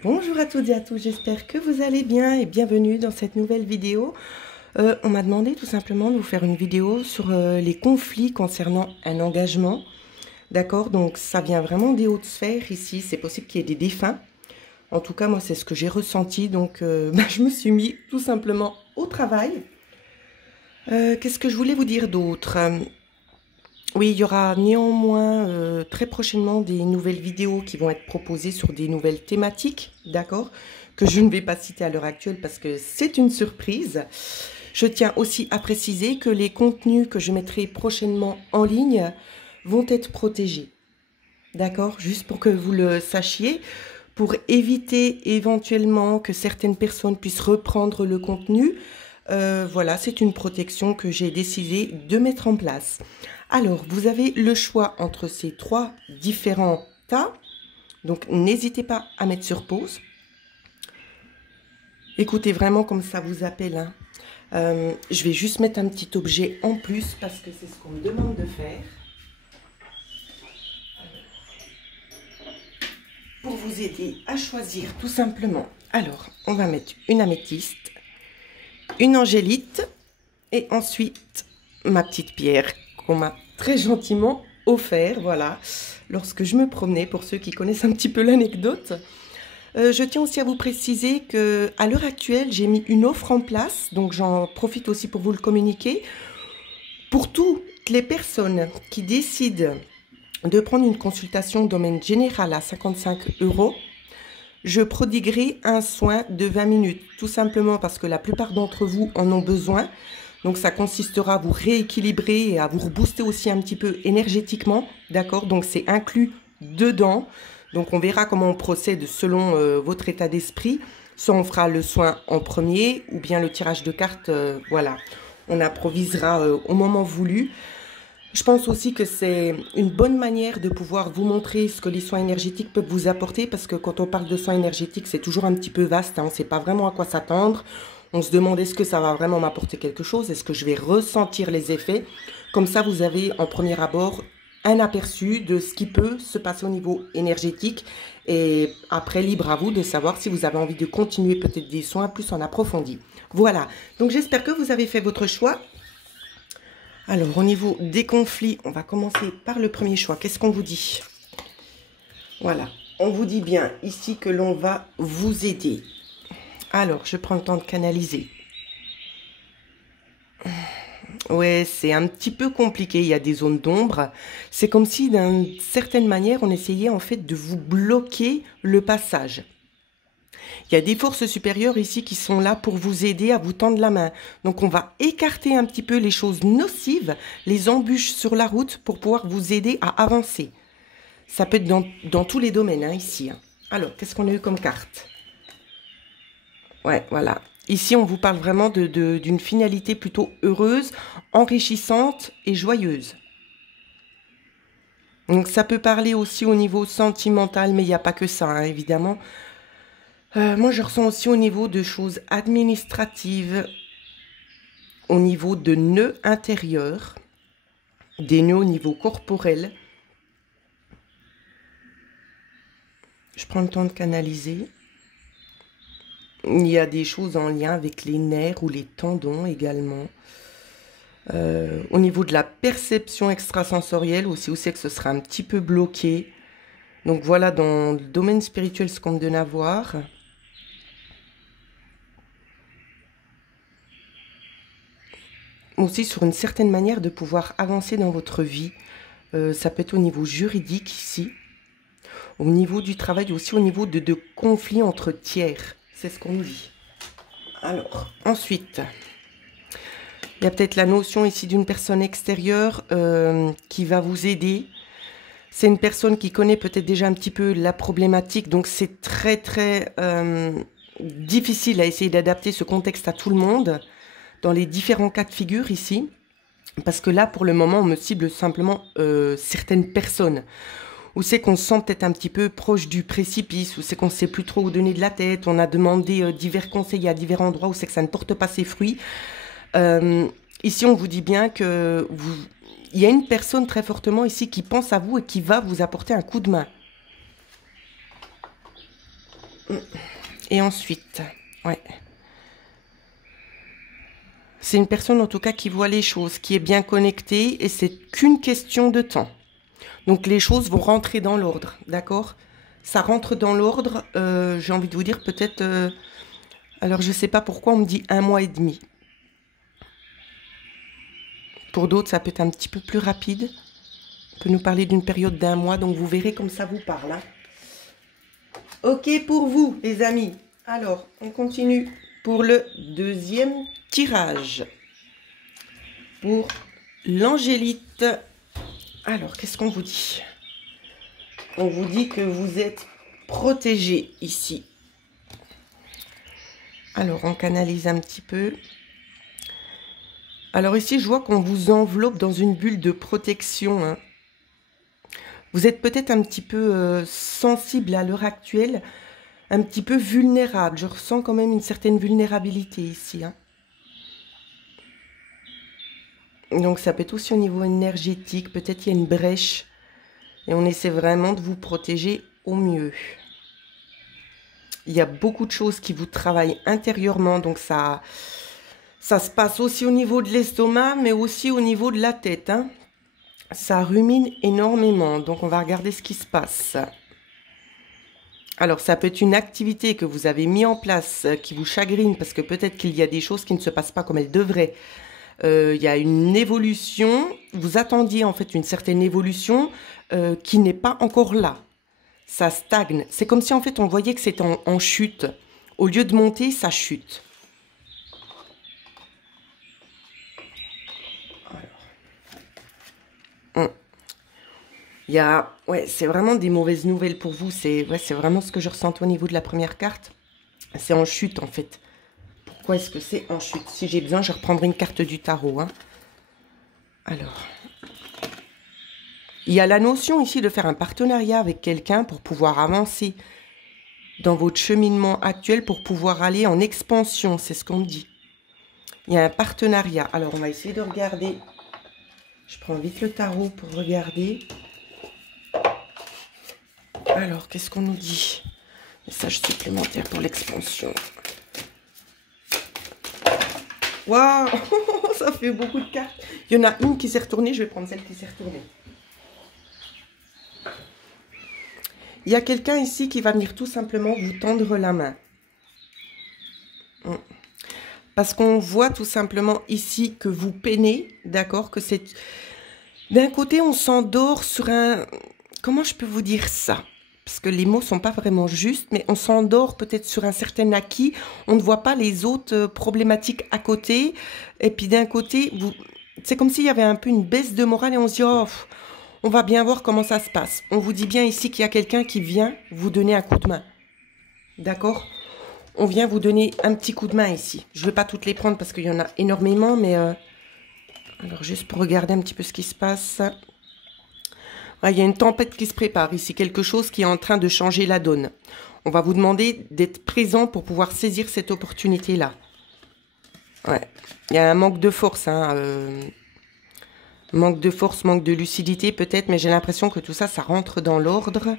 Bonjour à toutes et à tous, j'espère que vous allez bien et bienvenue dans cette nouvelle vidéo. On m'a demandé tout simplement de vous faire une vidéo sur les conflits concernant un engagement. D'accord, donc ça vient vraiment des hautes sphères ici, c'est possible qu'il y ait des défunts. En tout cas, moi c'est ce que j'ai ressenti, donc je me suis mis tout simplement au travail. Qu'est-ce que je voulais vous dire d'autre? Oui, il y aura néanmoins très prochainement des nouvelles vidéos qui vont être proposées sur des nouvelles thématiques, d'accord, que je ne vais pas citer à l'heure actuelle parce que c'est une surprise. Je tiens aussi à préciser que les contenus que je mettrai prochainement en ligne vont être protégés, d'accord, juste pour que vous le sachiez, pour éviter éventuellement que certaines personnes puissent reprendre le contenu. Voilà, c'est une protection que j'ai décidé de mettre en place. Alors, vous avez le choix entre ces trois différents tas. Donc, n'hésitez pas à mettre sur pause. Écoutez vraiment comme ça vous appelle. Hein. Je vais juste mettre un petit objet en plus parce que c'est ce qu'on me demande de faire. Pour vous aider à choisir tout simplement. Alors, on va mettre une améthyste, une angélite et ensuite ma petite pierre qu'on m'a très gentiment offert, voilà, lorsque je me promenais, pour ceux qui connaissent un petit peu l'anecdote. Je tiens aussi à vous préciser que à l'heure actuelle, j'ai mis une offre en place, donc j'en profite aussi pour vous le communiquer. Pour toutes les personnes qui décident de prendre une consultation domaine général à 55 €, je prodiguerai un soin de 20 minutes, tout simplement parce que la plupart d'entre vous en ont besoin. Donc ça consistera à vous rééquilibrer et à vous rebooster aussi un petit peu énergétiquement, d'accord? Donc c'est inclus dedans. Donc on verra comment on procède selon votre état d'esprit. Soit on fera le soin en premier ou bien le tirage de cartes, voilà. On improvisera au moment voulu. Je pense aussi que c'est une bonne manière de pouvoir vous montrer ce que les soins énergétiques peuvent vous apporter, parce que quand on parle de soins énergétiques, c'est toujours un petit peu vaste, hein, on ne sait pas vraiment à quoi s'attendre. On se demande est-ce que ça va vraiment m'apporter quelque chose, est-ce que je vais ressentir les effets. Comme ça, vous avez en premier abord un aperçu de ce qui peut se passer au niveau énergétique. Et après, libre à vous de savoir si vous avez envie de continuer peut-être des soins plus en approfondi. Voilà, donc j'espère que vous avez fait votre choix. Alors, au niveau des conflits, on va commencer par le premier choix. Qu'est-ce qu'on vous dit? Voilà, on vous dit bien ici que l'on va vous aider. Alors, je prends le temps de canaliser. Ouais, c'est un petit peu compliqué, il y a des zones d'ombre. C'est comme si, d'une certaine manière, on essayait en fait de vous bloquer le passage. Il y a des forces supérieures ici qui sont là pour vous aider à vous tendre la main. Donc on va écarter un petit peu les choses nocives, les embûches sur la route pour pouvoir vous aider à avancer. Ça peut être dans tous les domaines, hein, ici. Hein. Alors, qu'est-ce qu'on a eu comme carte? Ouais, voilà. Ici, on vous parle vraiment d'une finalité plutôt heureuse, enrichissante et joyeuse. Donc ça peut parler aussi au niveau sentimental, mais il n'y a pas que ça, hein, évidemment. Moi, je ressens aussi au niveau de choses administratives, au niveau de nœuds intérieurs, des nœuds au niveau corporel. Je prends le temps de canaliser. Il y a des choses en lien avec les nerfs ou les tendons également. Au niveau de la perception extrasensorielle aussi, où c'est que ce sera un petit peu bloqué. Donc voilà, dans le domaine spirituel, ce qu'on me donne à voir. Aussi sur une certaine manière de pouvoir avancer dans votre vie. Ça peut être au niveau juridique ici. Au niveau du travail, aussi au niveau de conflits entre tiers. C'est ce qu'on nous dit. Alors, ensuite, il y a peut-être la notion ici d'une personne extérieure qui va vous aider. C'est une personne qui connaît peut-être déjà un petit peu la problématique, donc c'est très très difficile à essayer d'adapter ce contexte à tout le monde dans les différents cas de figure ici. Parce que là, pour le moment, on me cible simplement certaines personnes. Ou c'est qu'on se sent peut-être un petit peu proche du précipice, ou c'est qu'on ne sait plus trop où donner de la tête, on a demandé divers conseils à divers endroits où c'est que ça ne porte pas ses fruits. Ici, on vous dit bien que il y a une personne très fortement ici qui pense à vous et qui va vous apporter un coup de main. Et ensuite, ouais. C'est une personne en tout cas qui voit les choses, qui est bien connectée et c'est qu'une question de temps. Donc les choses vont rentrer dans l'ordre, d'accord? Ça rentre dans l'ordre, j'ai envie de vous dire peut-être... alors je ne sais pas pourquoi on me dit 1 mois et demi. Pour d'autres, ça peut être un petit peu plus rapide. On peut nous parler d'une période d'1 mois, donc vous verrez comme ça vous parle. Hein. Ok pour vous, les amis. Alors, on continue pour le deuxième tirage. Pour l'angélite. Alors, qu'est-ce qu'on vous dit? On vous dit que vous êtes protégé ici. Alors, on canalise un petit peu. Alors ici, je vois qu'on vous enveloppe dans une bulle de protection. Hein. Vous êtes peut-être un petit peu sensible à l'heure actuelle, un petit peu vulnérable. Je ressens quand même une certaine vulnérabilité ici. Hein. Donc ça peut être aussi au niveau énergétique, peut-être il y a une brèche. Et on essaie vraiment de vous protéger au mieux. Il y a beaucoup de choses qui vous travaillent intérieurement, donc ça se passe aussi au niveau de l'estomac, mais aussi au niveau de la tête. Hein. Ça rumine énormément, donc on va regarder ce qui se passe. Alors, ça peut être une activité que vous avez mis en place qui vous chagrine, parce que peut-être qu'il y a des choses qui ne se passent pas comme elles devraient. Il y a une évolution, vous attendiez en fait une certaine évolution qui n'est pas encore là. Ça stagne. C'est comme si en fait on voyait que c'était en chute. Au lieu de monter, ça chute. Il y a, ouais, c'est vraiment des mauvaises nouvelles pour vous. C'est vraiment ce que je ressens au niveau de la première carte. C'est en chute en fait. Pourquoi est-ce que c'est en chute? Si j'ai besoin, je reprendrai une carte du tarot. Hein. Alors, il y a la notion ici de faire un partenariat avec quelqu'un pour pouvoir avancer dans votre cheminement actuel, pour pouvoir aller en expansion. C'est ce qu'on me dit. Il y a un partenariat. Alors, on va essayer de regarder. Je prends vite le tarot pour regarder. Alors, qu'est-ce qu'on nous dit? Message supplémentaire pour l'expansion. Waouh, ça fait beaucoup de cartes. Il y en a une qui s'est retournée, je vais prendre celle qui s'est retournée. Il y a quelqu'un ici qui va venir tout simplement vous tendre la main. Parce qu'on voit tout simplement ici que vous peinez, d'accord, que c'est... D'un côté, on s'endort sur un... Comment je peux vous dire ça? Parce que les mots ne sont pas vraiment justes, mais on s'endort peut-être sur un certain acquis. On ne voit pas les autres problématiques à côté. Et puis d'un côté, c'est comme s'il y avait un peu une baisse de morale et on se dit, oh, on va bien voir comment ça se passe. On vous dit bien ici qu'il y a quelqu'un qui vient vous donner un coup de main. D'accord? On vient vous donner un petit coup de main ici. Je ne vais pas toutes les prendre parce qu'il y en a énormément, mais... Alors, juste pour regarder un petit peu ce qui se passe... Il y a une tempête qui se prépare ici, quelque chose qui est en train de changer la donne. On va vous demander d'être présent pour pouvoir saisir cette opportunité-là. Ouais. Il y a un manque de force, hein, manque de force, manque de lucidité peut-être, mais j'ai l'impression que tout ça, ça rentre dans l'ordre.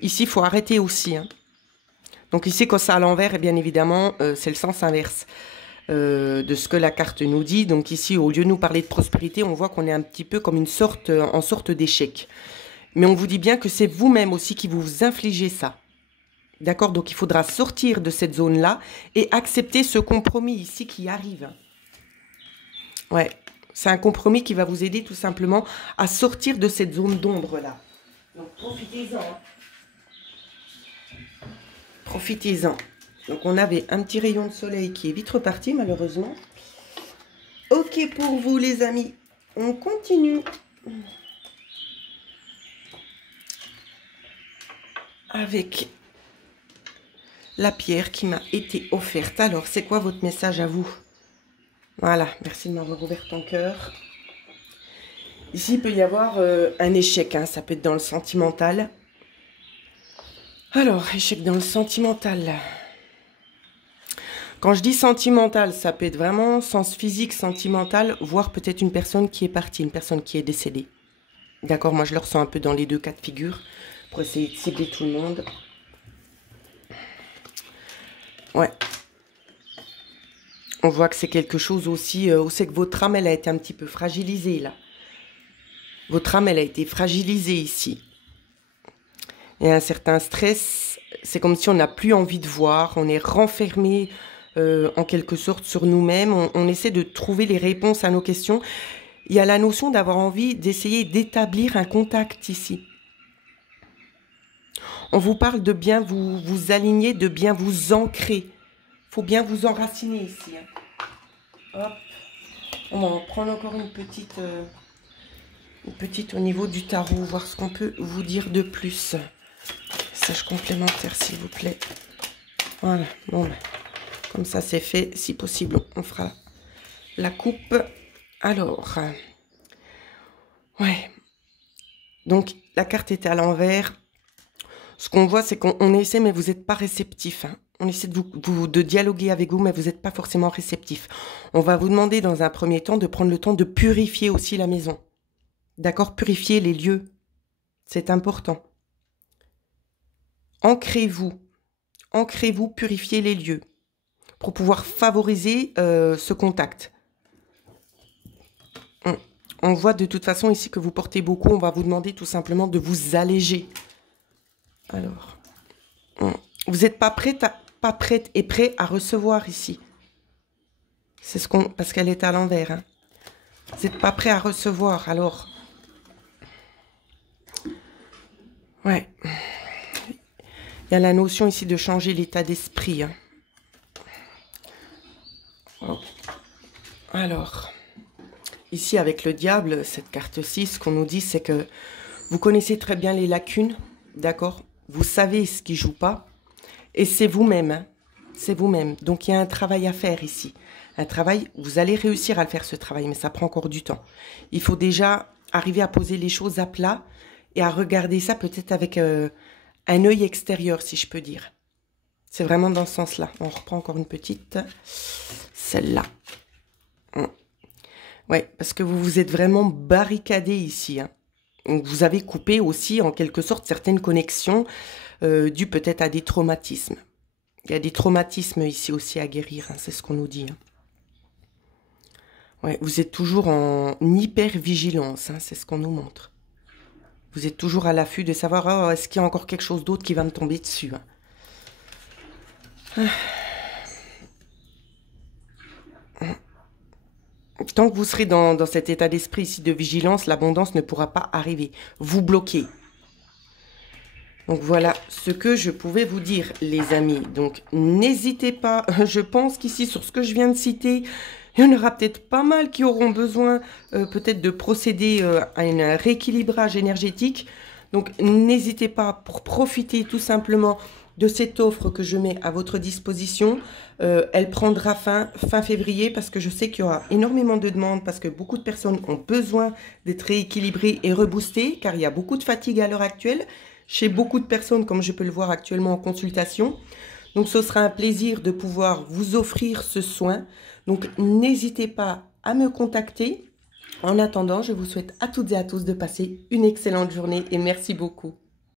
Ici, il faut arrêter aussi. Hein. Donc ici, quand c'est à l'envers, et bien évidemment, c'est le sens inverse. De ce que la carte nous dit. Donc ici, au lieu de nous parler de prospérité, on voit qu'on est un petit peu comme en sorte d'échec. Mais on vous dit bien que c'est vous-même aussi qui vous infligez ça. D'accord? Donc il faudra sortir de cette zone-là et accepter ce compromis ici qui arrive. Ouais, c'est un compromis qui va vous aider tout simplement à sortir de cette zone d'ombre-là. Donc profitez-en. Profitez-en. Donc, on avait un petit rayon de soleil qui est vite reparti, malheureusement. Ok pour vous, les amis. On continue. Avec la pierre qui m'a été offerte. Alors, c'est quoi votre message à vous? Voilà, merci de m'avoir ouvert ton cœur. Ici, il peut y avoir un échec. Hein, ça peut être dans le sentimental. Alors, échec dans le sentimental. Quand je dis sentimental, ça peut être vraiment sens physique, sentimental, voire peut-être une personne qui est partie, une personne qui est décédée. D'accord, moi je le ressens un peu dans les deux cas de figure, pour essayer de cibler tout le monde. Ouais. On voit que c'est quelque chose aussi, où c'est que votre âme, elle a été un petit peu fragilisée, là. Votre âme, elle a été fragilisée ici. Il y a un certain stress, c'est comme si on n'a plus envie de voir, on est renfermé en quelque sorte sur nous-mêmes, on essaie de trouver les réponses à nos questions. Il y a la notion d'avoir envie d'essayer d'établir un contact ici. On vous parle de bien vous aligner, de bien vous ancrer. Il faut bien vous enraciner ici. Hop. On va en prendre encore une petite au niveau du tarot, voir ce qu'on peut vous dire de plus. Message complémentaire, s'il vous plaît. Voilà, bon, comme ça c'est fait. Si possible, on fera la coupe. Alors, ouais. Donc, la carte était à l'envers. Ce qu'on voit, c'est qu'on essaie, mais vous n'êtes pas réceptif. Hein. On essaie de dialoguer avec vous, mais vous n'êtes pas forcément réceptif. On va vous demander, dans un premier temps, de prendre le temps de purifier aussi la maison. D'accord? Purifier les lieux. C'est important. Ancrez-vous, purifiez les lieux pour pouvoir favoriser ce contact. On voit de toute façon ici que vous portez beaucoup, on va vous demander tout simplement de vous alléger. Alors, vous n'êtes pas prête et prêt à recevoir ici. C'est ce qu'on, parce qu'elle est à l'envers. Hein. Vous n'êtes pas prêt à recevoir, alors. Ouais. Il y a la notion ici de changer l'état d'esprit. Hein. Oh. Alors, ici avec le diable, cette carte-ci, ce qu'on nous dit, c'est que vous connaissez très bien les lacunes, d'accord? Vous savez ce qui ne joue pas. Et c'est vous-même, hein? C'est vous-même. Donc il y a un travail à faire ici. Un travail, vous allez réussir à le faire ce travail, mais ça prend encore du temps. Il faut déjà arriver à poser les choses à plat et à regarder ça peut-être avec un œil extérieur, si je peux dire. C'est vraiment dans ce sens-là. On reprend encore une petite. Celle-là. Ouais, parce que vous vous êtes vraiment barricadé ici. Hein. Donc vous avez coupé aussi, en quelque sorte, certaines connexions dues peut-être à des traumatismes. Il y a des traumatismes ici aussi à guérir, hein, c'est ce qu'on nous dit. Hein. Ouais, vous êtes toujours en hyper-vigilance, hein, c'est ce qu'on nous montre. Vous êtes toujours à l'affût de savoir, oh, est-ce qu'il y a encore quelque chose d'autre qui va me tomber dessus. Hein. Tant que vous serez dans cet état d'esprit ici de vigilance, l'abondance ne pourra pas arriver. Vous bloquez. Donc voilà ce que je pouvais vous dire, les amis. Donc n'hésitez pas, je pense qu'ici, sur ce que je viens de citer, il y en aura peut-être pas mal qui auront besoin peut-être de procéder à un rééquilibrage énergétique. Donc n'hésitez pas pour profiter tout simplement de cette offre que je mets à votre disposition. Elle prendra fin février parce que je sais qu'il y aura énormément de demandes parce que beaucoup de personnes ont besoin d'être rééquilibrées et reboostées car il y a beaucoup de fatigue à l'heure actuelle chez beaucoup de personnes comme je peux le voir actuellement en consultation. Donc ce sera un plaisir de pouvoir vous offrir ce soin. Donc n'hésitez pas à me contacter. En attendant, je vous souhaite à toutes et à tous de passer une excellente journée et merci beaucoup.